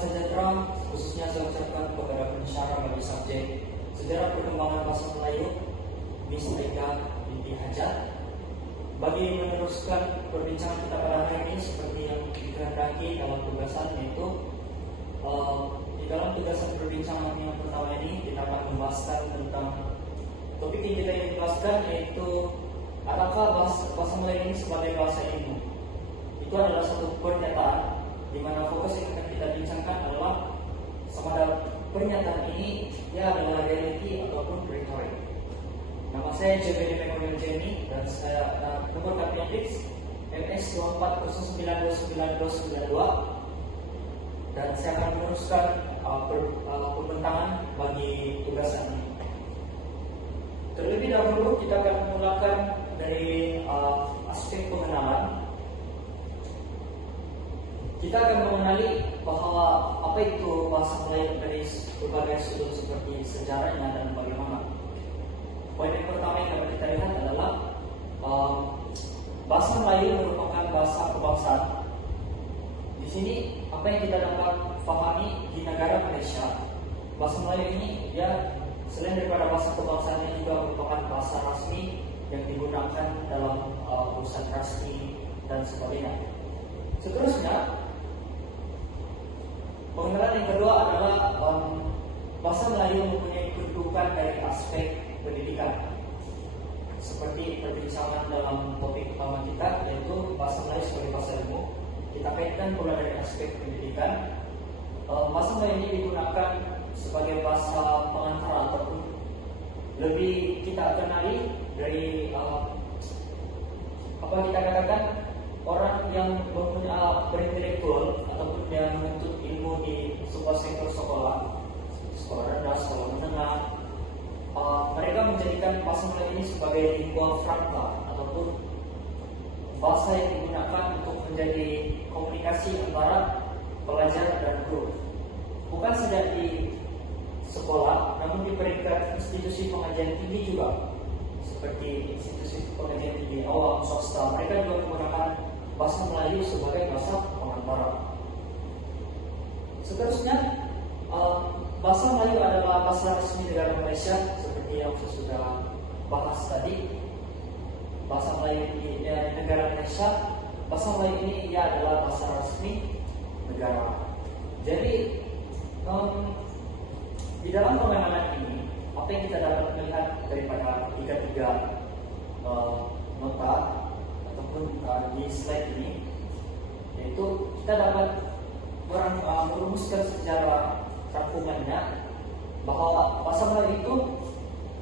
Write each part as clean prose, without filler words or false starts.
sejahtera, khususnya saya ucapkan kepada pensyarah bagi subjek Sejarah Perkembangan Bahasa Melayu, Miss Aika binti Hajar. Bagi meneruskan perbincangan kita pada hari ini seperti yang dikehendaki dalam tugasan, yaitu di dalam tugasan perbincangan yang pertama ini kita akan membahaskan tentang topik yang kita ingin bahaskan, yaitu adakah bahasa Melayu ini sebagai bahasa ilmu. Itu adalah satu pernyataan di mana fokus yang akan kita bincangkan adalah sama ada pernyataan ini dia adalah reality ataupun retorik. Nama saya JBD Memorial Jenny dan saya nomor KPNX MS 24092992 dan saya akan meneruskan pembentangan bagi tugasan ini. Terlebih dahulu kita akan memulakan dari aspek pengenalan. Kita akan mengenali bahwa apa itu bahasa Melayu dari berbagai sudut seperti sejarahnya dan bagaimana. Poin yang pertama yang dapat kita lihat adalah bahasa Melayu merupakan bahasa kebangsaan. Di sini apa yang kita dapat pahami di negara Malaysia, bahasa Melayu ini ya selain daripada bahasa kebangsaannya juga merupakan bahasa rasmi yang digunakan dalam urusan resmi dan sebagainya. Seterusnya, pengenalan yang kedua adalah bahasa Melayu mempunyai kedudukan dari aspek pendidikan. Seperti perbincangan dalam topik utama kita, yaitu bahasa Melayu sebagai bahasa ilmu, kita kaitkan pula dari aspek pendidikan. Bahasa Melayu ini digunakan sebagai bahasa pengantar ataupun lebih kita kenali dari apa kita katakan orang yang berintelektual ataupun yang menuntut ilmu di sebuah sektor sekolah rendah, sekolah menengah, mereka menjadikan bahasa Melayu ini sebagai lingua franca ataupun bahasa yang digunakan untuk menjadi komunikasi antara pelajar dan guru. Bukan saja di sekolah, namun di peringkat institusi pengajian tinggi juga, seperti institusi pengajian tinggi awam, swasta, mereka juga menggunakan bahasa Melayu sebagai bahasa pengantara. Seterusnya, bahasa Melayu adalah bahasa resmi negara Malaysia, seperti yang saya sudah bahas tadi. Bahasa Melayu di negara Malaysia, bahasa Melayu ini ia adalah bahasa resmi negara. Jadi di dalam pengenalan ini, apa yang kita dapat melihat daripada tiga nota ataupun di slide ini, yaitu kita dapat merumuskan secara rangkumannya bahwa bahasa Melayu itu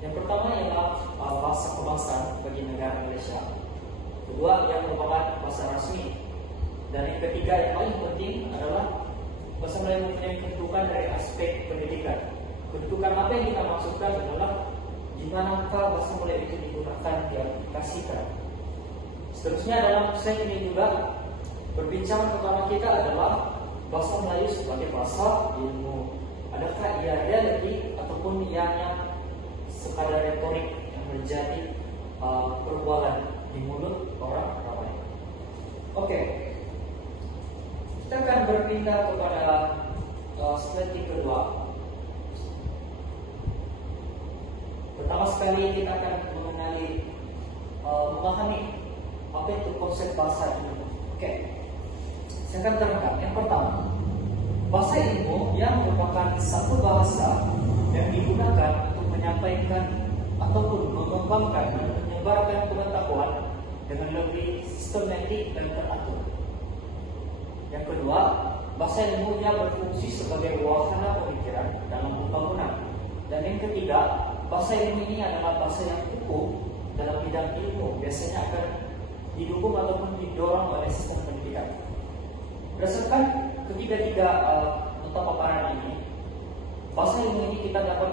yang pertama ialah bahasa kebangsaan bagi negara Malaysia. Kedua, yang merupakan bahasa rasmi. Dan yang ketiga yang paling penting adalah bahasa Melayu mempunyai kedudukan dari aspek pendidikan. Kedudukan apa yang kita maksudkan adalah di manakah bahasa Melayu itu digunakan, diaplikasikan. Seterusnya dalam slide ini juga perbincangan pertama kita adalah bahasa Melayu sebagai bahasa ilmu. Adakah ia reality ataupun ianya sekadar retorik yang menjadi perbualan di mulut orang ramai? Oke. Kita akan berpindah kepada slide yang kedua. Pertama sekali kita akan memahami apa itu konsep bahasa ilmu. Oke. Saya akan terangkan. Yang pertama, bahasa ilmu yang merupakan satu bahasa yang digunakan untuk menyampaikan ataupun mengembangkan dan menyebarkan pengetahuan dengan lebih sistematik dan teratur. Yang kedua, bahasa ilmunya berfungsi sebagai wahana pemikiran dalam pembangunan. Dan yang ketiga, bahasa ilmu ini adalah bahasa yang hukum dalam bidang ilmu, biasanya akan didukung ataupun didorong oleh sistem pendidikan. Berdasarkan ketiga-tiga nota paparan ini, bahasa ilmu ini kita dapat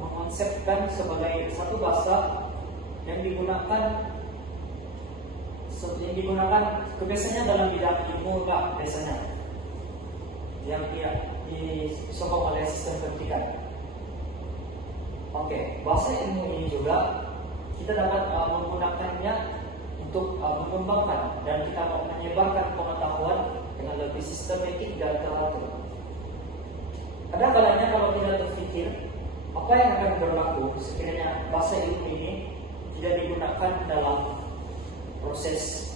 mengonsepkan sebagai satu bahasa yang digunakan kebiasaannya dalam bidang ilmu biasanya yang disokong oleh sistem pendidikan. Oke, bahasa ilmu ini juga kita dapat menggunakannya untuk mengembangkan dan kita menyebarkan pengetahuan dengan lebih sistematik dan teratur. Ada kalanya kalau kita berpikir apa yang akan berlaku sekiranya bahasa ilmu ini tidak digunakan dalam proses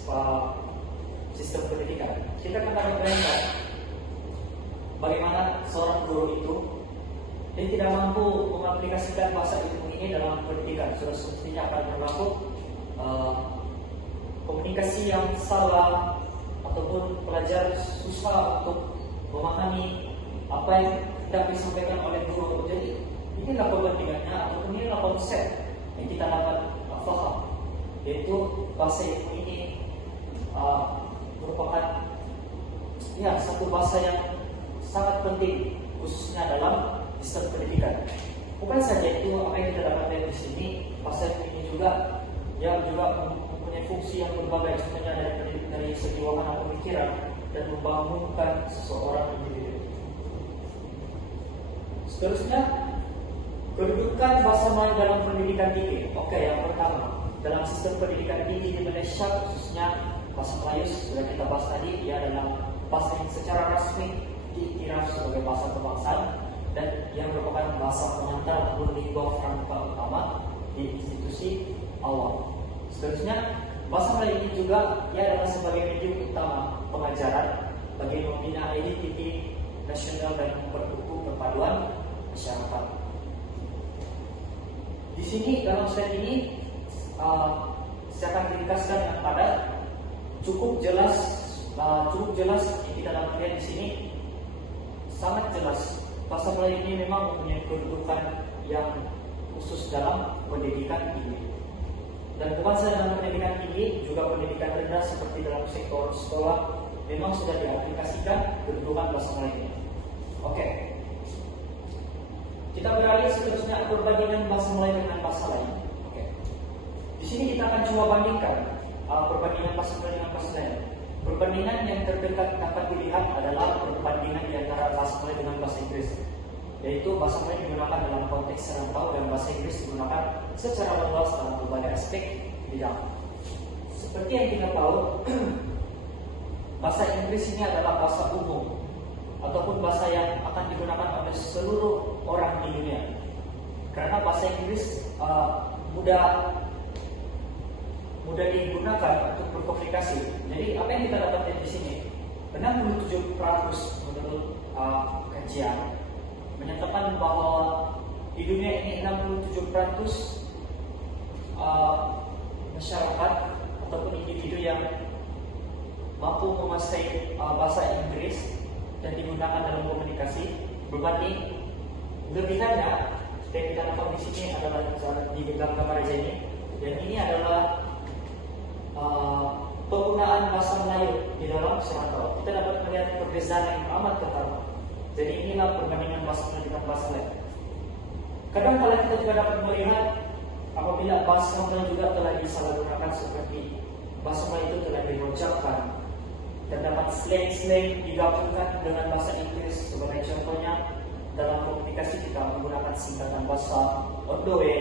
sistem pendidikan. Kita akan bayangkan bagaimana seorang guru itu dia tidak mampu mengaplikasikan bahasa ilmu ini dalam pendidikan. Sudah semestinya akan berlaku komunikasi yang salah ataupun pelajar susah untuk memahami apa yang tidak disampaikan oleh guru. Jadi inilah kepentingannya ataupun inilah konsep yang kita dapat paham, yaitu bahasa ilmu ini merupakan satu bahasa yang sangat penting khususnya dalam sistem pendidikan. Bukan saja itu apa yang kita dapat lihat di sini, bahasa ilmu ini juga mempunyai fungsi yang berbagai, contohnya dari segi wahana pemikiran dan membangunkan seseorang individu. Seterusnya, kedudukan bahasa Melayu dalam pendidikan tinggi. Oke, yang pertama, dalam sistem pendidikan tinggi di Malaysia khususnya bahasa Melayu sudah kita bahas tadi, dia adalah bahasa yang secara resmi diiktiraf sebagai bahasa kebangsaan dan yang merupakan bahasa pengantar ataupun lingua franca utama di institusi awam. Seterusnya, bahasa Melayu ini juga adalah sebagai medium utama pengajaran bagi membina identitas nasional dan memperkukuh perpaduan masyarakat. Di sini dalam slide ini saya akan ringkaskan yang padat, cukup jelas yang kita dapat lihat di sini, sangat jelas bahasa Melayu ini memang mempunyai kedudukan yang khusus dalam pendidikan tinggi. Dan bukan saja dalam pendidikan tinggi, juga pendidikan rendah seperti dalam sektor sekolah memang sudah diaplikasikan kedudukan bahasa Melayu. Oke. Kita beralih seterusnya perbandingan bahasa Melayu dengan bahasa lain. Oke. Di sini kita akan coba bandingkan perbandingan bahasa Melayu dengan bahasa lain. Perbandingan yang terdekat dapat dilihat adalah perbandingan di antara bahasa Melayu dengan bahasa Inggris, yaitu bahasa Melayu digunakan dalam konteks serantau dan bahasa Inggris digunakan secara luas dalam berbagai aspek bidang. Seperti yang kita tahu, bahasa Inggris ini adalah bahasa umum ataupun bahasa yang akan digunakan oleh seluruh orang di dunia. Karena bahasa Inggris mudah digunakan untuk berkomunikasi. Jadi apa yang kita dapatkan di sini, 67% menurut kajian menyatakan bahwa di dunia ini 67% masyarakat ataupun individu yang mampu menguasai bahasa Inggris dan digunakan dalam komunikasi, berbanding lebihannya yang kita dapat di sini adalah di dalam gambar ini, dan ini adalah penggunaan bahasa Melayu di dalam serantau. Kita dapat melihat perbedaan yang amat kental. Jadi inilah perbandingan bahasa Melayu dengan bahasa lain. Kadang kala kita juga dapat melihat apabila bahasa Melayu juga telah disalahgunakan, seperti bahasa Melayu itu telah dirojakkan dan dapat slang-slang digabungkan dengan bahasa Inggris. Sebagai contohnya, dalam komunikasi kita menggunakan singkatan bahasa on the way,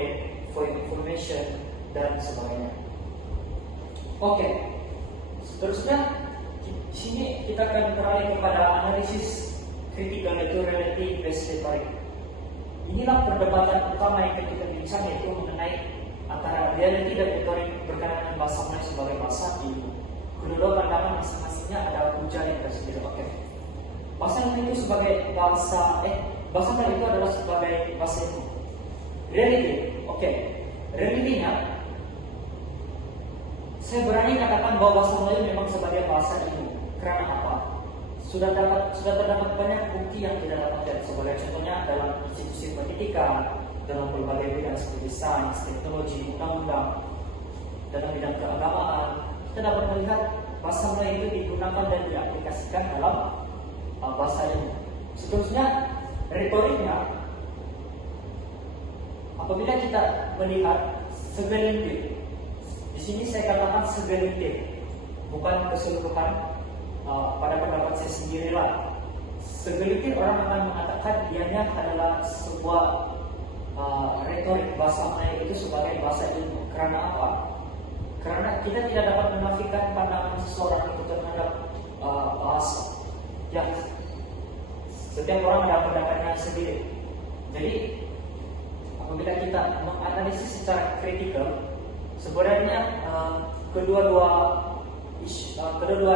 for information, dan sebagainya. Oke, seterusnya di sini kita akan beralih kepada analisis critical reality based rhetoric. Inilah perdebatan utama yang kita bincang, yaitu mengenai antara reality dan rhetoric berkaitan dengan bahasa Melayu sebagai bahasa ilmu. Kedua pandangan masing-masingnya ada hujah yang tersendiri. Oke, bahasa Melayu itu sebagai bahasa Melayu itu adalah sebagai bahasa ilmu. Reality, oke, realitinya saya berani katakan bahwa bahasa Melayu memang sebagai bahasa ilmu. Karena apa? Sudah terdapat banyak bukti yang tidak dapat lihat. Sebagai contohnya dalam institusi pendidikan, dalam berbagai bidang seperti sains, teknologi, undang-undang, dalam bidang keagamaan, kita dapat melihat bahasa Melayu itu digunakan dan diaplikasikan dalam bahasa ilmu. Seterusnya, retoriknya, apabila kita melihat segelintir, di sini saya katakan segelintir, bukan keseluruhan. Pada pendapat saya sendirilah, segelintir orang akan mengatakan dianya adalah sebuah retorik bahasa Melayu itu sebagai bahasa ilmu. Karena apa? Karena kita tidak dapat menafikan pandangan seseorang itu terhadap bahasa yang Setiap orang ada pendapatnya sendiri. Jadi apabila kita menganalisis secara kritikal, sebenarnya kedua-dua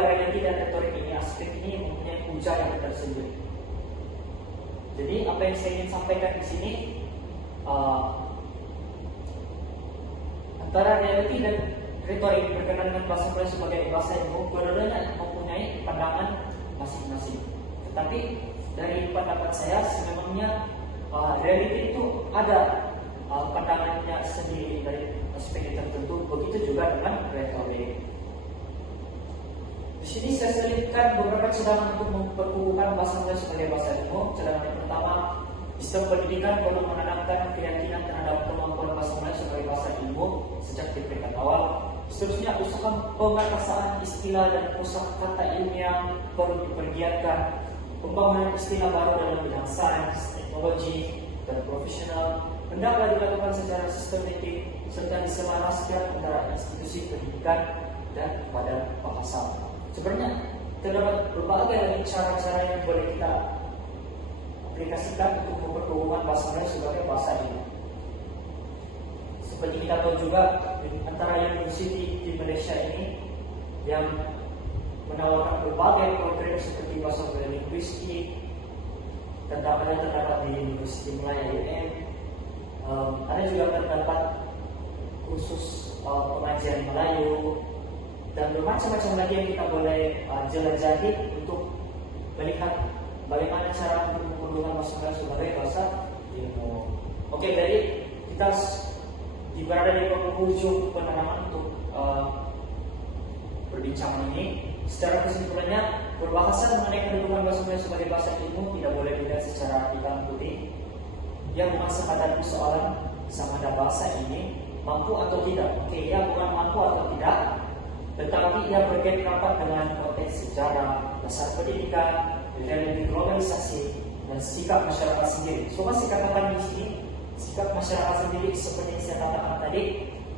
reality dan retorik ini, aspek ini mempunyai hujah yang tersendiri. Jadi apa yang saya ingin sampaikan di sini, antara reality dan retorik berkenaan dengan bahasa Melayu sebagai bahasa ilmu, kedua-duanya mempunyai pandangan masing-masing. Tetapi dari pendapat saya, sebenarnya reality itu ada pandangannya sendiri dari aspek tertentu. Begitu juga dengan retorik. Di sini saya selipkan beberapa cadangan untuk memperkukuhkan bahasa Melayu sebagai bahasa ilmu. Cadangan yang pertama, sistem pendidikan perlu menanamkan keyakinan terhadap kemampuan bahasa Melayu sebagai bahasa ilmu sejak di peringkat awal. Seterusnya, usaha pemarkasaan istilah dan kosakata ilmiah perlu dipergiatkan. Pembangunan istilah baru dalam bidang sains, teknologi, dan profesional hendaklah dilakukan secara sistematik serta diselaraskan antara institusi pendidikan dan badan bahasa. Sebenarnya terdapat berbagai lagi cara-cara yang boleh kita aplikasikan untuk memperkukuhkan bahasa Melayu sebagai bahasa ilmu. Seperti kita tahu juga, antara universiti di Malaysia ini yang menawarkan berbagai program seperti bahasa Melayu linguistik, terdapat di Universiti Melayu UM. Ada juga terdapat kursus pengajian Melayu dan bermacam-macam lagi yang kita boleh jelajahi untuk melihat bagaimana cara untuk mempergunakan bahasa Melayu sebagai bahasa ilmu. Oke, jadi kita berada di penghujung penanaman untuk perbincangan ini. Secara kesimpulannya, perbahasan mengenai kedudukan bahasa Melayu sebagai bahasa ilmu tidak boleh dilihat secara hitam putih. Yang bukan sekadar persoalan sama ada bahasa ini mampu atau tidak. Oke, ia bukan mampu atau tidak, tetapi ia berkait rapat dengan konteks sejarah, dasar pendidikan, realiti globalisasi, dan sikap masyarakat sendiri. So, masih katakan di sini, sikap masyarakat sendiri seperti yang saya katakan tadi,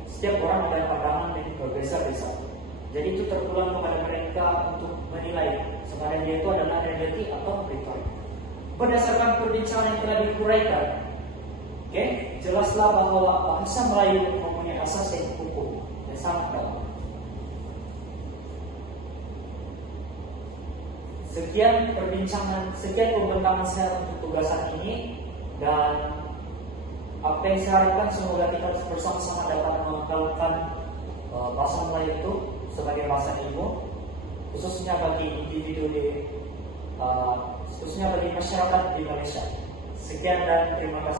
setiap orang ada pandangan yang berbeza-beza. Jadi itu terpulang kepada mereka untuk menilai sebenarnya dia itu adalah reality atau retorik. Berdasarkan perbincangan yang telah diuraikan, jelaslah bahwa bahasa Melayu mempunyai asas dan hukum yang sangat dalam. Sekian pembentangan saya untuk tugasan ini, dan apa yang saya harapkan semoga kita bersama-sama dapat mengekalkan bahasa Melayu itu sebagai bahasa ilmu, khususnya bagi individu khususnya bagi masyarakat di Malaysia. Sekian dan terima kasih.